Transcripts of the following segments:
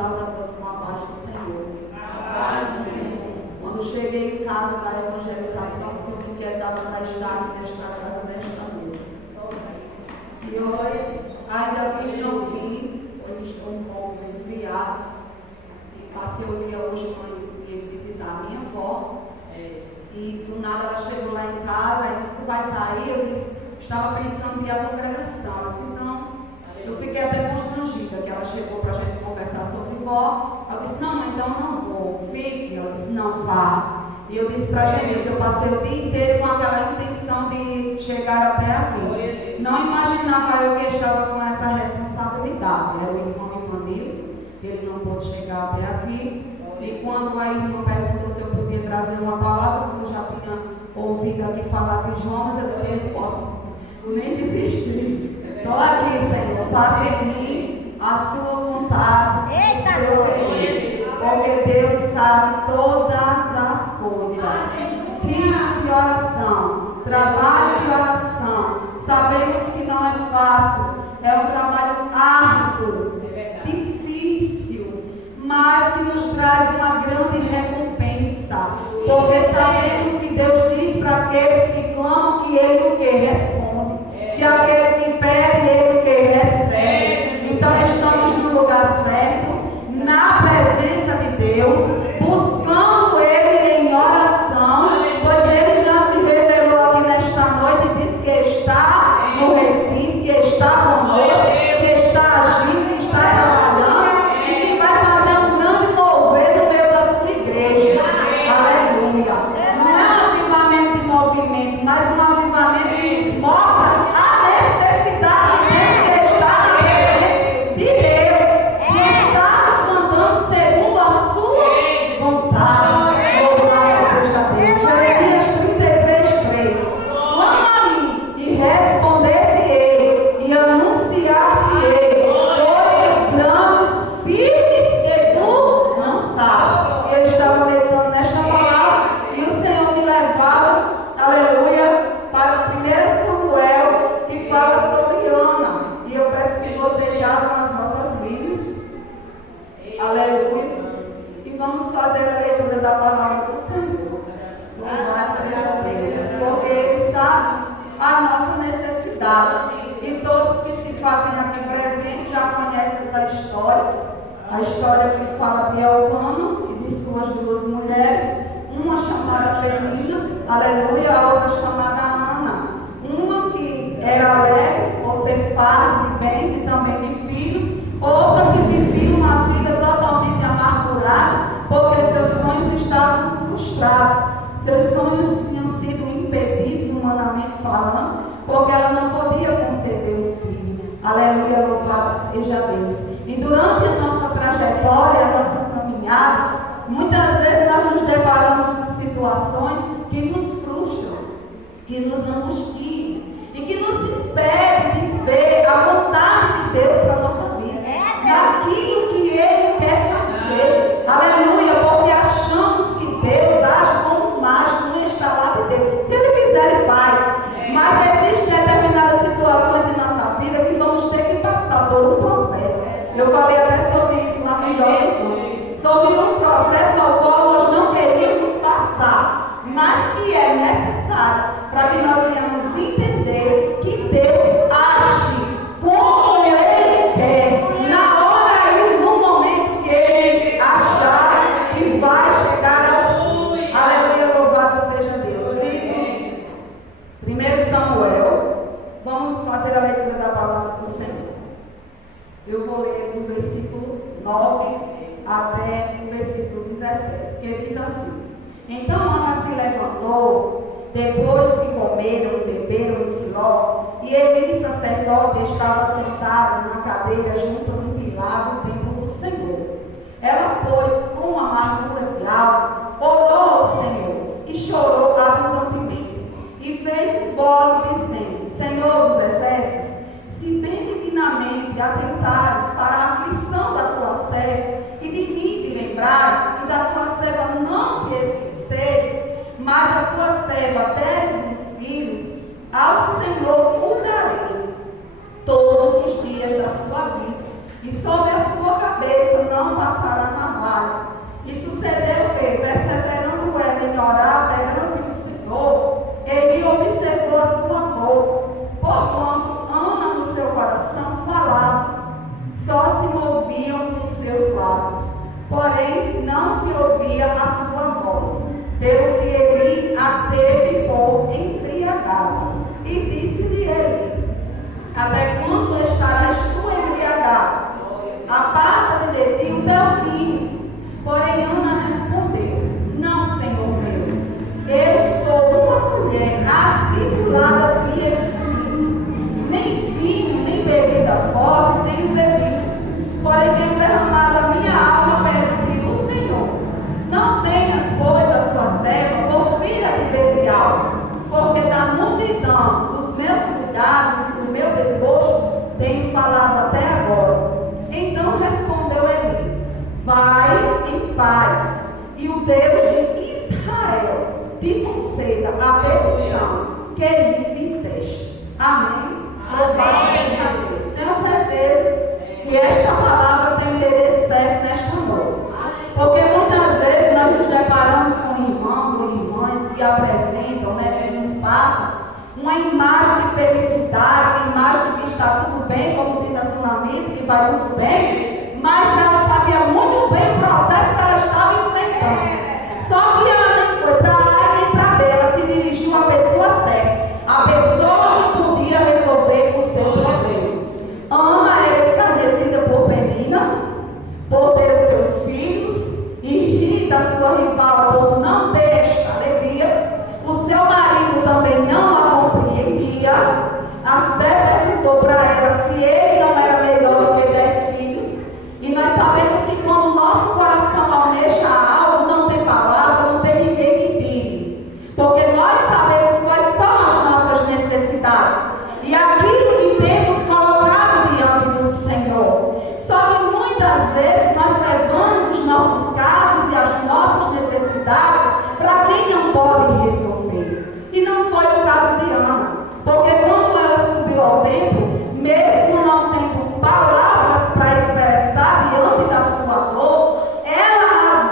salve a todos com a paz do Senhor. Quando cheguei em casa da evangelização, soube que estava para estar aqui nesta casa nesta noite. E eu ainda fiz não vim, pois estou um pouco desviado. E passei o dia hoje quando ia visitar a minha avó. E do nada ela chegou lá em casa e disse: tu vai sair? Eu disse: estava pensando em ir à congregação. Ela disse: então, eu fiquei até constrangida que ela chegou para a gente conversar sobre vó. Eu disse: não, então não vou, fique. Ela disse: não, vá. E eu disse para a gente: eu passei o dia inteiro com aquela intenção de chegar até aqui. Não imaginava eu que estava com essa responsabilidade. Era o irmão Ivanilson, ele não pôde chegar até aqui. E quando a irmã perguntou se eu podia trazer uma palavra, porque eu já tinha ouvido aqui falar de Jonas, eu disse: eu não posso nem desistir. Estou aqui, Senhor, faça em mim a sua vontade, o seu querer, porque Deus sabe todas as coisas. Círculo de oração, trabalho de oração, sabemos que não é fácil, é um trabalho árduo, difícil, mas que nos traz uma grande recompensa, porque sabemos que Deus diz para aqueles que clamam que Ele o que responde, que aquele que pede, Ele o que recebe. Então estamos no lugar certo, na presença de Deus, buscando Ele em oração, pois Ele já se revelou aqui nesta noite e disse que está no recinto, que está conosco, que está agindo, que está trabalhando e que vai fazer um grande mover no meio da sua igreja. Aleluia. Não é um avivamento de movimento, mas um avivamento que nos mostra a necessidade de que está na presença de Deus, que está nos andando segundo a sua vontade. Louvado seja Deus. Jeremias 33:3. Clama a mim e responder-te-ei e anunciar-te-ei coisas grandes, firmes que tu não sabes. E eu estava meditando nesta palavra e o Senhor me levava, aleluia, para o 1 Samuel, que fala sobre Ana. E eu peço que vocês abram as vossas Bíblias. Aleluia. E vamos fazer a leitura da palavra do Senhor. Louvado seja Deus. Porque Ele sabe a nossa necessidade. E todos que se fazem aqui presentes já conhecem essa história. A história que fala de Elcana e de suas duas mulheres. Uma chamada Penina, aleluia, a outra chamada Ana. Uma que era alegre, por ser farda de bens e também de filhos. Outra que vivia uma vida totalmente amargurada, porque seus sonhos estavam frustrados. Seus sonhos tinham sido impedidos, humanamente falando, porque ela não podia conceber um filho. Aleluia, louvado seja Deus. E durante a nossa trajetória, a nossa caminhada, muitas vezes nós nos deparamos com situações que nos frustram, que nos angustiam e que nos impedem de ver a vontade de Deus para a nossa vida, daquilo que Ele quer fazer. Aleluia, porque achamos que Deus age como um mágico, um estalar de Deus. Se Ele quiser, Ele faz. Mas existem determinadas situações em nossa vida que vamos ter que passar por um processo. Eu falei até sobre isso lá no Jovem, sobre um processo ao qual nós não queríamos passar, mas que é necessário para que nós venhamos entender que Deus age como Ele quer, na hora e no momento que Ele achar que vai chegar ao fim. Aleluia, louvado seja Deus. 1 Samuel, vamos fazer a leitura da palavra do Senhor. Eu vou ler do versículo 9 até o versículo 17, que diz assim: então Ana se levantou, depois que comeram e beberam em Siló, e Eli, sacerdote, estava sentado na cadeira junto a um pilar do templo do Senhor. Ela, pois, com amargura de alma, orou ao Senhor e chorou abundantemente, e fez um voto dizendo: Senhor dos exércitos, se benignamente atentares para a aflição da tua serva, e de mim te lembrares, e da tua serva não te esqueceres, mas a tua serva deres um filho, ao Senhor o darei todos os dias da sua vida, e sobre a sua cabeça não passará e paz, e o Deus de Israel te conceda a petição que lhe fizeste. Amém? Louvado seja Deus. Tenho certeza que esta palavra tem endereço certo nesta noite. Porque muitas vezes nós nos deparamos com irmãos ou irmãs que apresentam, que nos passam uma imagem de felicidade, uma imagem de que está tudo bem, como diz a Sunamita, que vai tudo bem, mas ela sabia muito bem o processo que ela estava enfrentando. Só que ela nem foi para A nem para B, ela se dirigiu à pessoa certa, a pessoa que podia resolver o seu problema. Ana era esclarecida por Penina, por ter seus filhos, e Rita, sua rival, por não ter esta alegria. O seu marido também não a compreendia, até perguntou para ela se ele não era melhor do que 10 filhos. E nós sabemos que quando o nosso coração almeja algo, não tem palavra, não tem ninguém que tire. Porque nós sabemos quais são as nossas necessidades e aquilo que temos colocado diante do Senhor. Só que muitas vezes nós levamos os nossos casos e as nossas necessidades para quem não pode resolver. E não foi o caso de Ana. Porque quando ela subiu ao templo, mesmo não tendo palavras para expressar diante da sua dor, ela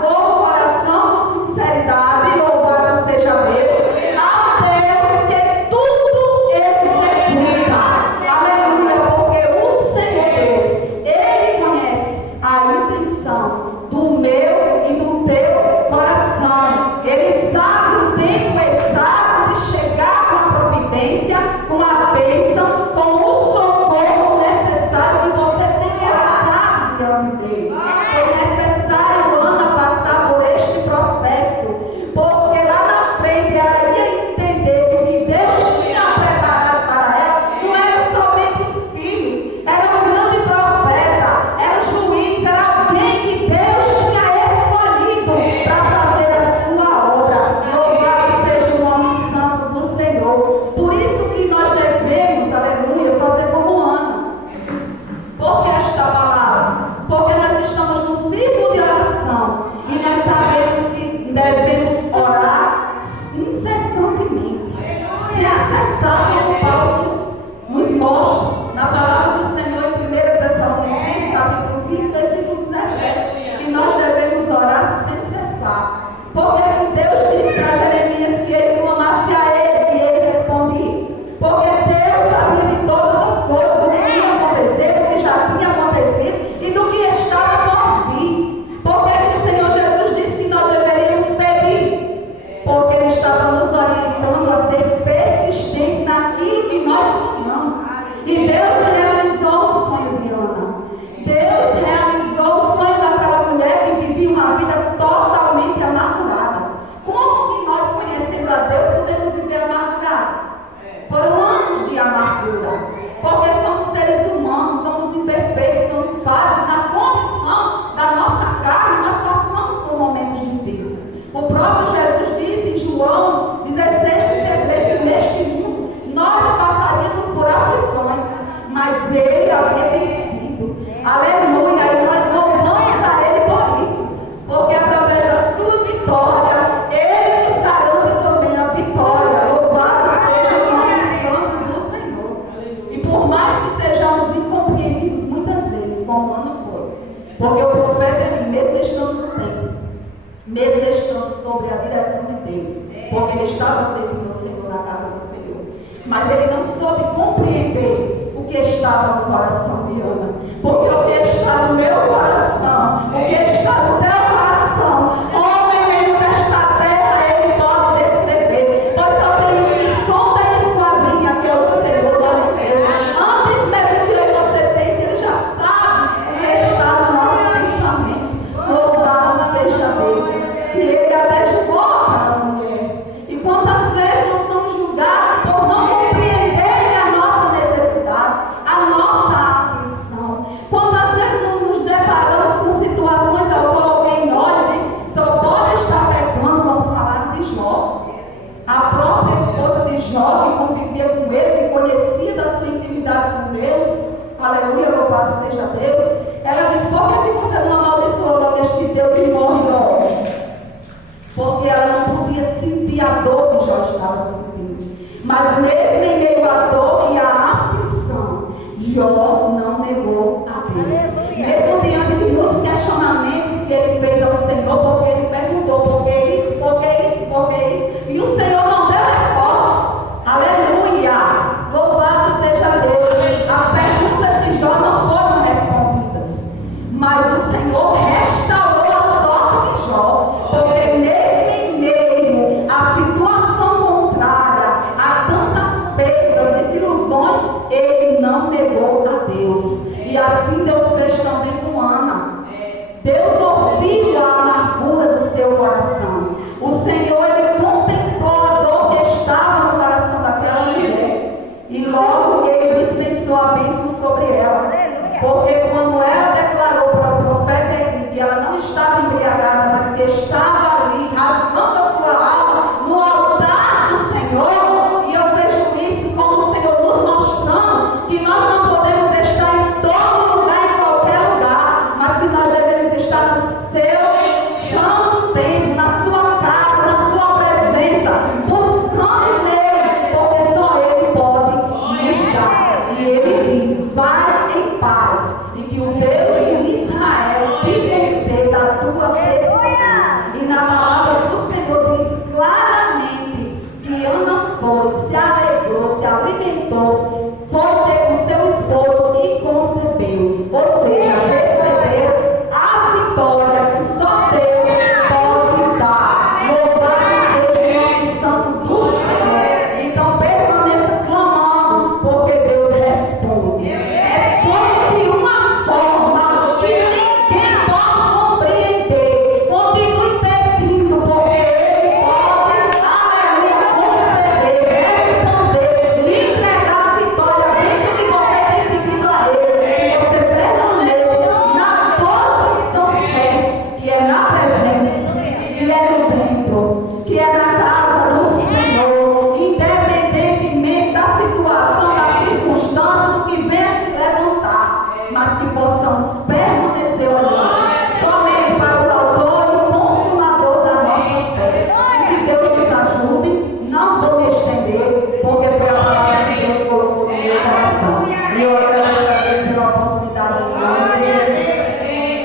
rasgou o coração com sinceridade, louvado seja Deus, ao Deus que tudo executa. Aleluia, porque o Senhor Deus, Ele conhece a intenção do meu e do teu coração. Ele sabe o tempo exato de chegar com a providência, com a bênção, com o socorro necessário que você tem colocado diante dele. Foi necessário Ana passar por este processo, porque lá na frente ela ia entender que o que Deus tinha preparado para ela não era somente um filho, era um grande profeta, era um juiz, era alguém que Deus tinha escolhido para fazer a sua obra. Louvado seja o nome santo do Senhor. Por isso que nós devemos, aleluia, fazer como Ana. Por que esta palavra? Porque nós estamos no círculo de oração e nós sabemos que devemos orar incessantemente. Se acessar como Paulo nos mostra na palavra do Senhor em 1 Tessalonicenses, capítulo 5, versículo 17, que nós devemos orar sem cessar. Porque Deus disse para Jeremias que ele clamasse a ele e ele respondia. Porque Deus sabia de todas as coisas, do que ia acontecer, do que já tinha acontecido e do que estava por vir. Porque o Senhor Jesus disse que nós deveríamos pedir. Porque Ele estava nos orientando a ser persistente naquilo que nós sonhamos. E Deus realizou o sonho de Ana. Deus realizou o sonho daquela mulher que vivia uma vida totalmente amargurada. Como que nós, conhecendo a Deus, podemos viver amargurado? Foram anos de amargura. Porque somos seres humanos, somos imperfeitos, somos falhos. Na condição da nossa carne, nós passamos por momentos difíceis. O próprio Jesus disse em João 16:33 que neste mundo nós passaríamos por aflições, mas Ele havia vencido. Aleluia! E nós louvamos a Ele por isso, porque através da sua vitória, Ele nos garante também a vitória. Louvado seja o nome santo do Senhor. E por mais que sejamos incompreendidos muitas vezes, como Ana foi, porque o profeta ele mesmo estando no templo, mesmo estando sobre a direção de Deus, porque ele estava servindo o Senhor na casa do Senhor, mas ele não soube compreender o que estava no coração de Ana, porque o que está no meu